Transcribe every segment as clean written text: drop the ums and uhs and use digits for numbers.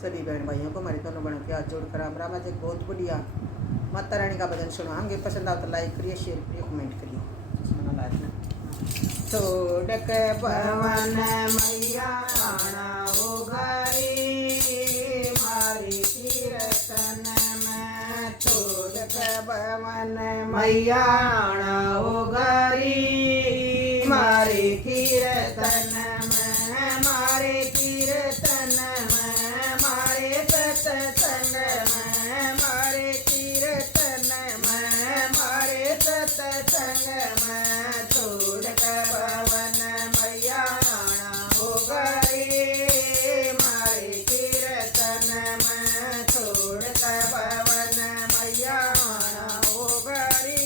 सभी बहन भाइयों को हमारी दोनों बहनों के हाथ जोड़कर राम राम। आज एक बहुत बढ़िया माता रानी का भजन सुनो। हमके पसंद आओ तो लाइक करिए, शेयर करिए, कमेंट करिए। छोड़ के भवन मैया आना हो घरी मारी कीर्तन में। छोड़ के भवन मैया आना हो घरी मारी कीर्तन में। मारे कीर्तन में, मारे सत्संग में, मारे कीर्तन में, मारे सत्संग में। छोड़ के भवन मैया आना हो घरी मारे कीर्तन में। छोड़ के भवन मैया आना हो घरी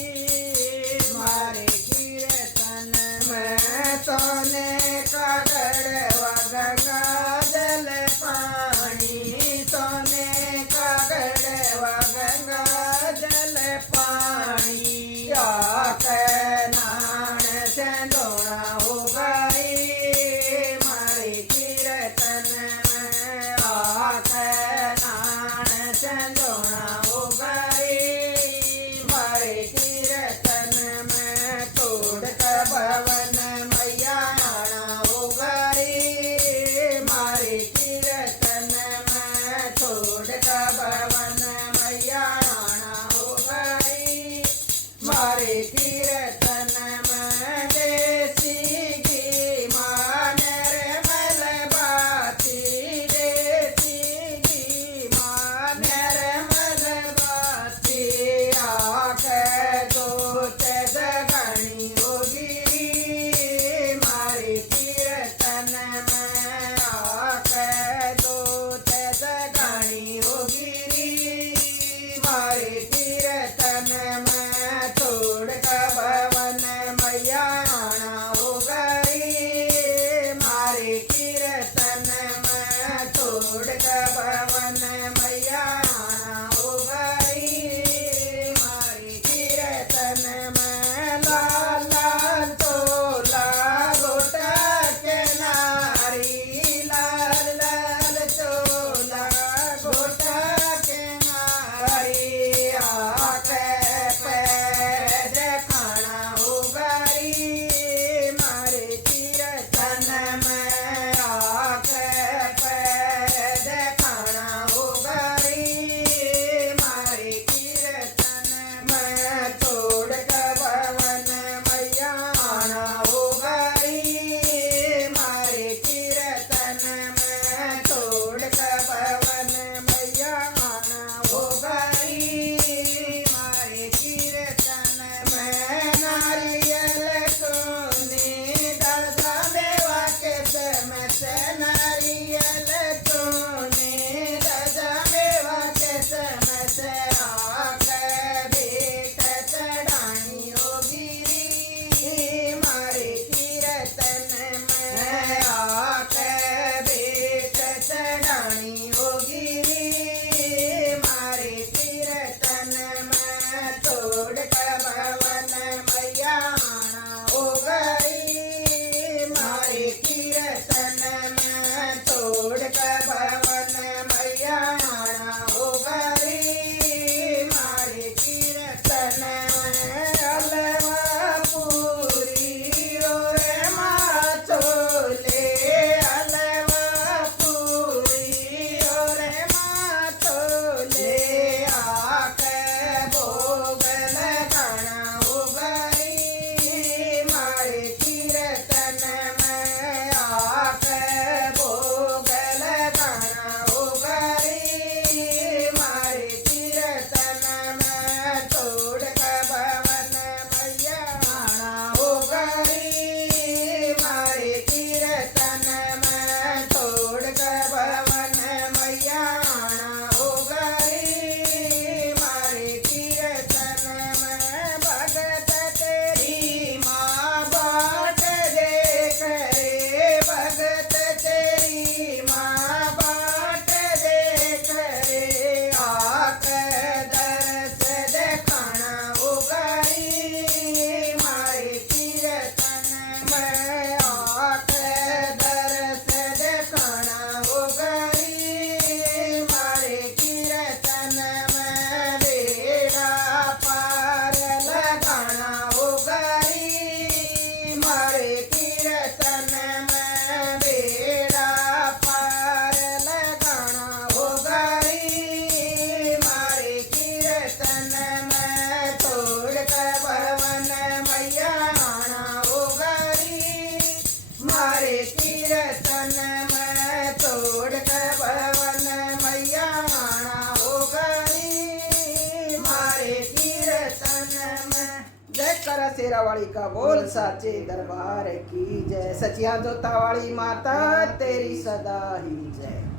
तन में। जय करा शेरा वाली का बोल साचे दरबार की जय। सचिया जोता वाली माता तेरी सदा ही जय।